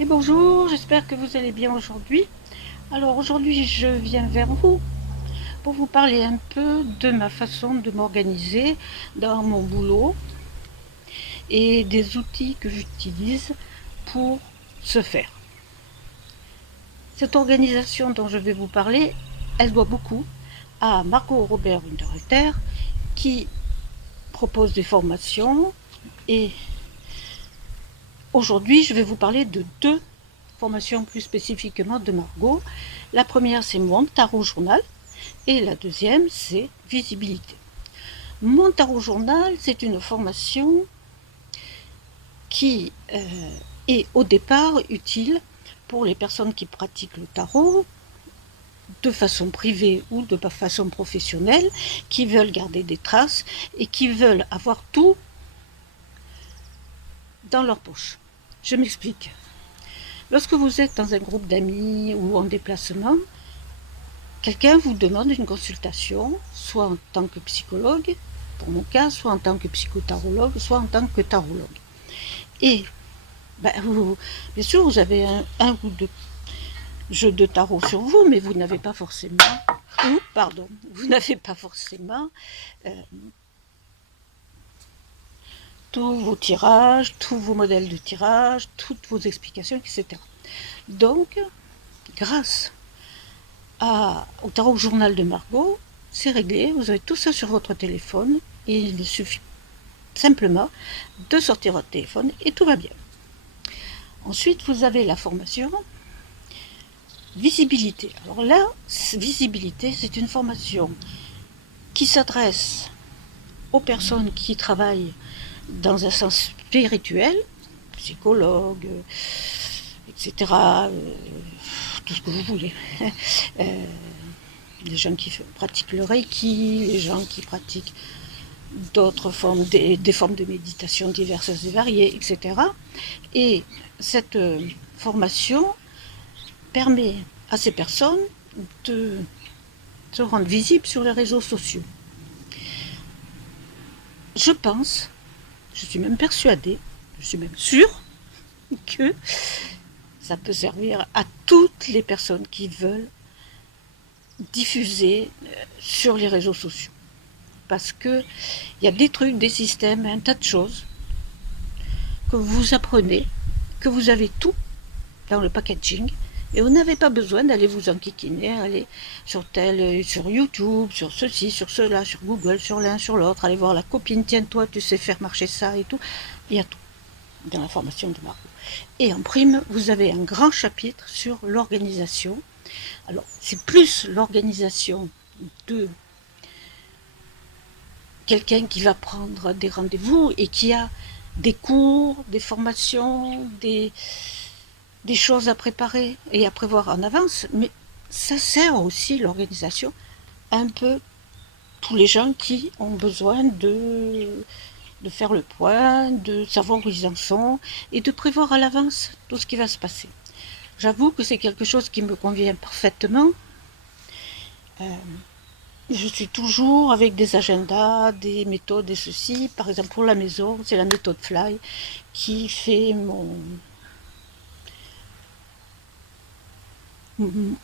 Et bonjour, j'espère que vous allez bien aujourd'hui. Alors aujourd'hui, je viens vers vous pour vous parler un peu de ma façon de m'organiser dans mon boulot et des outils que j'utilise pour ce faire. Cette organisation dont je vais vous parler, elle doit beaucoup à Margot Robert Winterhalter qui propose des formations et aujourd'hui, je vais vous parler de deux formations plus spécifiquement de Margot. La première, c'est mon tarot journal et la deuxième, c'est visibilité. Mon tarot journal, c'est une formation qui est au départ utile pour les personnes qui pratiquent le tarot de façon privée ou de façon professionnelle, qui veulent garder des traces et qui veulent avoir tout dans leur poche. Je m'explique. Lorsque vous êtes dans un groupe d'amis ou en déplacement, quelqu'un vous demande une consultation, soit en tant que psychologue, pour mon cas, soit en tant que psychotarologue, soit en tant que tarologue. Et bien sûr, vous avez un ou deux jeux de tarot sur vous, mais vous n'avez pas forcément, vous n'avez pas forcément euh, tous vos tirages, tous vos modèles de tirage, toutes vos explications, etc. Donc, grâce au tarot journal de Margot, c'est réglé, vous avez tout ça sur votre téléphone et il suffit simplement de sortir votre téléphone et tout va bien. Ensuite, vous avez la formation visibilité. Alors là, visibilité, c'est une formation qui s'adresse aux personnes qui travaillent dans un sens spirituel, psychologue, etc., tout ce que vous voulez. Les gens qui pratiquent le Reiki, les gens qui pratiquent d'autres formes, des formes de méditation diverses et variées, etc. Et cette formation permet à ces personnes de se rendre visibles sur les réseaux sociaux. Je pense, je suis même persuadée, je suis même sûre que ça peut servir à toutes les personnes qui veulent diffuser sur les réseaux sociaux. Parce qu'il y a des trucs, des systèmes, un tas de choses que vous apprenez, que vous avez tout dans le packaging, et vous n'avez pas besoin d'aller vous enquiquiner, aller sur YouTube, sur ceci, sur cela, sur Google, sur l'un, sur l'autre, aller voir la copine, tiens toi tu sais faire marcher ça et tout. Il y a tout dans la formation de Margot. Et en prime, vous avez un grand chapitre sur l'organisation. Alors, c'est plus l'organisation de quelqu'un qui va prendre des rendez-vous et qui a des cours, des formations, des choses à préparer et à prévoir en avance, mais ça sert aussi l'organisation un peu tous les gens qui ont besoin de faire le point, de savoir où ils en sont et de prévoir à l'avance tout ce qui va se passer. J'avoue que c'est quelque chose qui me convient parfaitement. Je suis toujours avec des agendas, des méthodes et ceci. Par exemple, pour la maison, c'est la méthode Fly qui fait mon je ne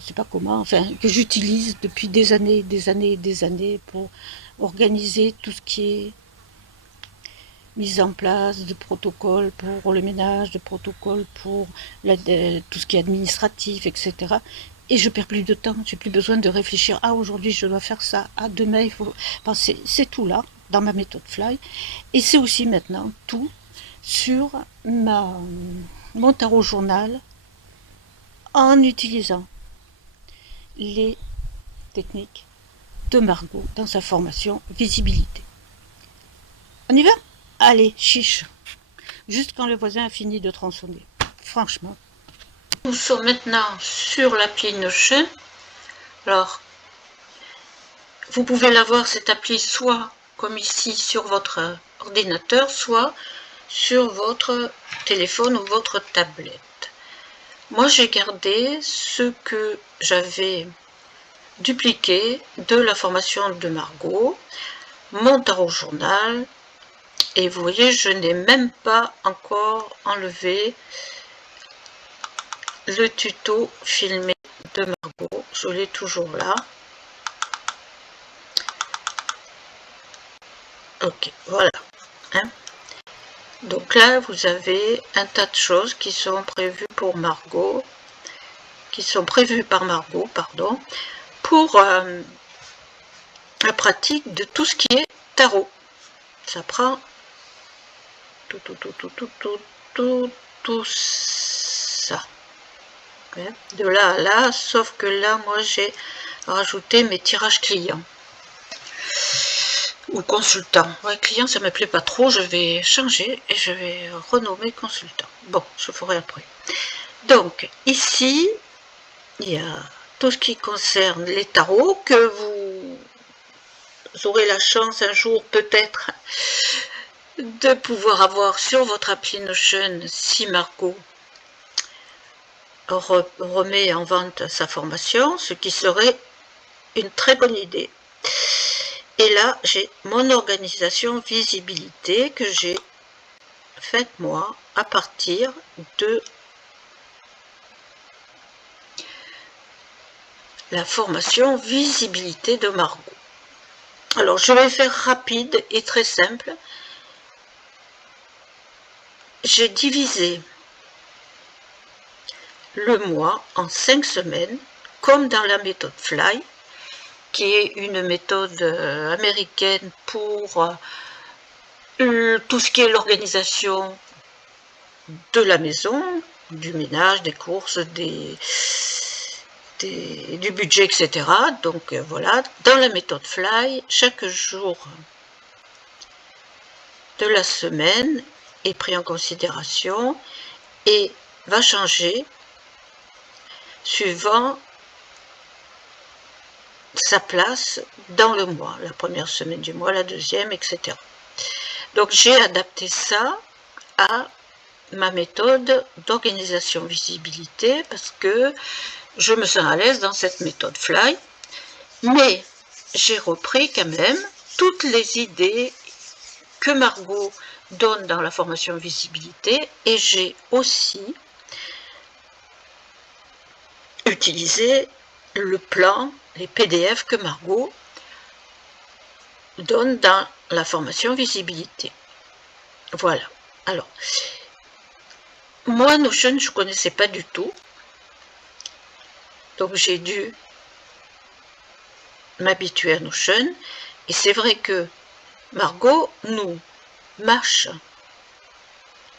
sais pas comment, enfin, que j'utilise depuis des années, des années, des années pour organiser tout ce qui est mise en place de protocoles pour le ménage, de protocoles pour tout ce qui est administratif, etc. Et je perds plus de temps, j'ai plus besoin de réfléchir. Ah, aujourd'hui je dois faire ça. Ah, demain il faut penser. C'est tout là, dans ma méthode Fly. Et c'est aussi maintenant tout sur mon tarot journal en utilisant les techniques de Margot dans sa formation visibilité. On y va? Allez, chiche. Juste quand le voisin a fini de tronçonner. Franchement. Nous sommes maintenant sur l'appli Notion. Alors, vous pouvez l'avoir cette appli soit comme ici sur votre ordinateur, soit sur votre téléphone ou votre tablette. Moi, j'ai gardé ce que j'avais dupliqué de la formation de Margot, mon tarot journal, Et vous voyez, je n'ai même pas encore enlevé le tuto filmé de Margot. Je l'ai toujours là. Ok, voilà. Hein. Donc là, vous avez un tas de choses qui sont prévues pour Margot, qui sont prévues par Margot, pardon, pour la pratique de tout ce qui est tarot. Ça prend tout ça. De là à là, sauf que là, moi, j'ai rajouté mes tirages clients. Ou consultant. Ouais, client, ça ne me plaît pas trop, je vais changer et je vais renommer consultant. Bon, je ferai après. Donc, ici, il y a tout ce qui concerne les tarots que vous aurez la chance un jour peut-être de pouvoir avoir sur votre appli Notion si Margot remet en vente sa formation, ce qui serait une très bonne idée. Et là, j'ai mon organisation visibilité que j'ai faite moi à partir de la formation visibilité de Margot. Alors, je vais faire rapide et très simple. J'ai divisé le mois en 5 semaines, comme dans la méthode Fly, qui est une méthode américaine pour tout ce qui est l'organisation de la maison, du ménage, des courses, du budget, etc. Donc voilà, dans la méthode Fly, chaque jour de la semaine est pris en considération et va changer suivant sa place dans le mois, la première semaine du mois, la deuxième, etc. Donc j'ai adapté ça à ma méthode d'organisation visibilité parce que je me sens à l'aise dans cette méthode Fly, mais j'ai repris quand même toutes les idées que Margot donne dans la formation visibilité et j'ai aussi utilisé le plan, les PDF que Margot donne dans la formation visibilité. Voilà. Alors, moi, Notion, je ne connaissais pas du tout. Donc, j'ai dû m'habituer à Notion. Et c'est vrai que Margot nous mâche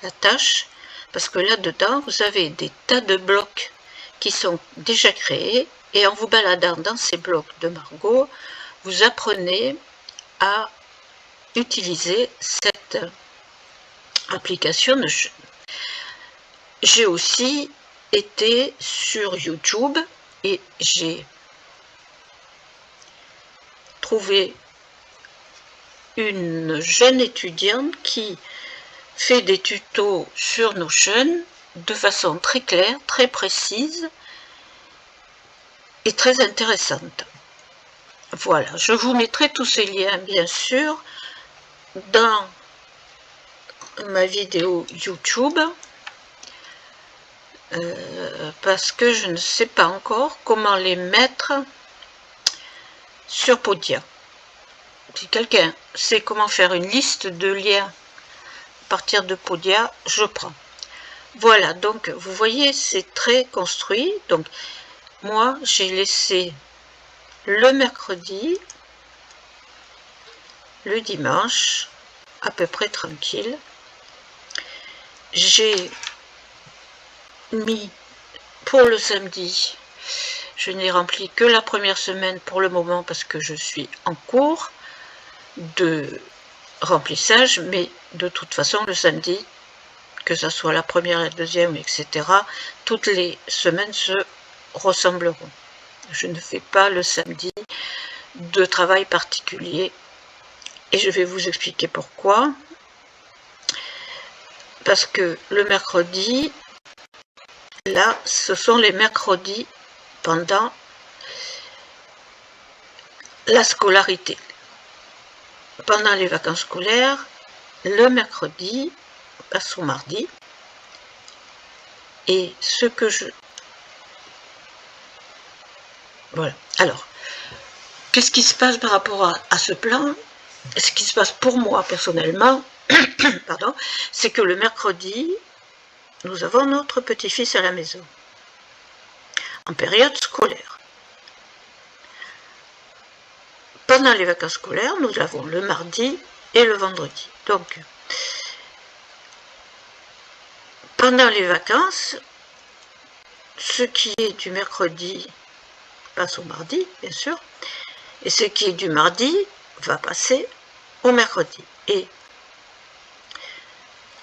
la tâche parce que là-dedans, vous avez des tas de blocs qui sont déjà créés. Et en vous baladant dans ces blocs de Margot, vous apprenez à utiliser cette application Notion. J'ai aussi été sur YouTube et j'ai trouvé une jeune étudiante qui fait des tutos sur Notion de façon très claire, très précise et très intéressante. Voilà, je vous mettrai tous ces liens bien sûr dans ma vidéo YouTube parce que je ne sais pas encore comment les mettre sur Podia. Si quelqu'un sait comment faire une liste de liens à partir de Podia, je prends. Voilà, donc vous voyez, c'est très construit. Donc moi, j'ai laissé le mercredi, le dimanche, à peu près tranquille. J'ai mis pour le samedi, je n'ai rempli que la première semaine pour le moment parce que je suis en cours de remplissage, mais de toute façon le samedi, que ce soit la première, la deuxième, etc., toutes les semaines se ressembleront. Je ne fais pas le samedi de travail particulier et je vais vous expliquer pourquoi. Parce que le mercredi, là, ce sont les mercredis pendant la scolarité. Pendant les vacances scolaires, le mercredi passe au mardi. Et ce que je... Voilà. Alors, qu'est-ce qui se passe par rapport à ce plan? Ce qui se passe pour moi personnellement, pardon, c'est que le mercredi, nous avons notre petit-fils à la maison, en période scolaire. Pendant les vacances scolaires, nous l'avons le mardi et le vendredi. Donc, pendant les vacances, ce qui est du mercredi passe au mardi, bien sûr, et ce qui est du mardi va passer au mercredi. Et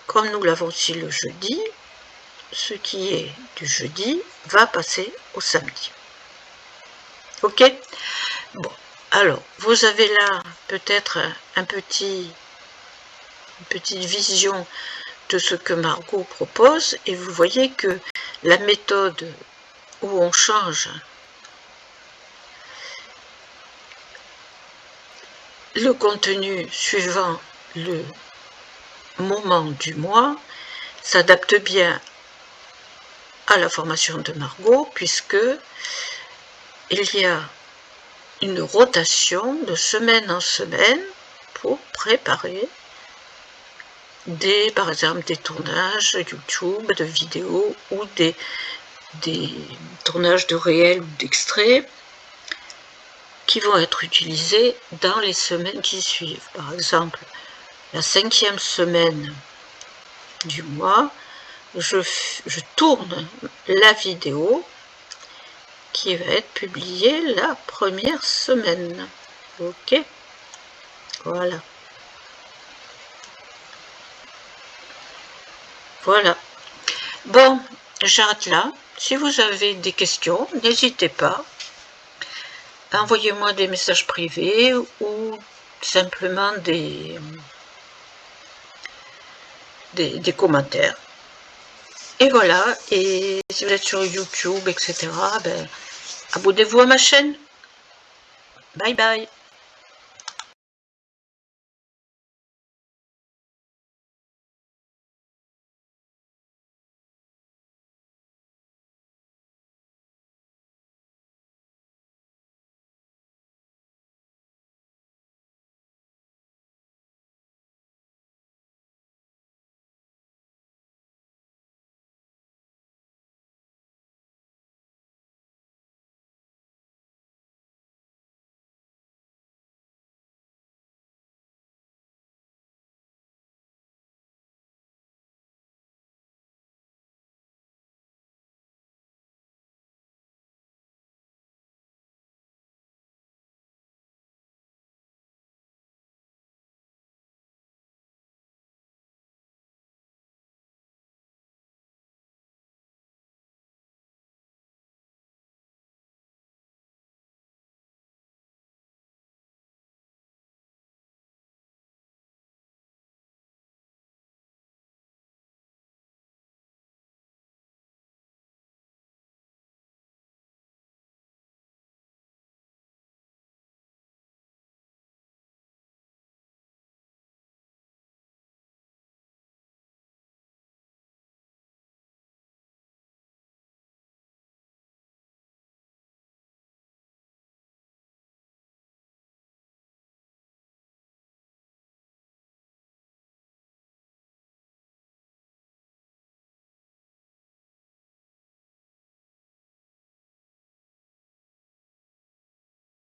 comme nous l'avons aussi le jeudi, ce qui est du jeudi va passer au samedi. Ok? Bon, alors, vous avez là peut-être une petite vision de ce que Margot propose, et vous voyez que la méthode où on change le contenu suivant le moment du mois s'adapte bien à la formation de Margot, puisque il y a une rotation de semaine en semaine pour préparer par exemple des tournages YouTube de vidéos ou des tournages de réels ou d'extraits qui vont être utilisés dans les semaines qui suivent. Par exemple, la 5e semaine du mois, je tourne la vidéo qui va être publiée la première semaine. Ok, voilà. Voilà. Bon, j'arrête là. Si vous avez des questions, n'hésitez pas. Envoyez-moi des messages privés ou simplement des commentaires. Et voilà, et si vous êtes sur YouTube, etc., ben, abonnez-vous à ma chaîne. Bye bye.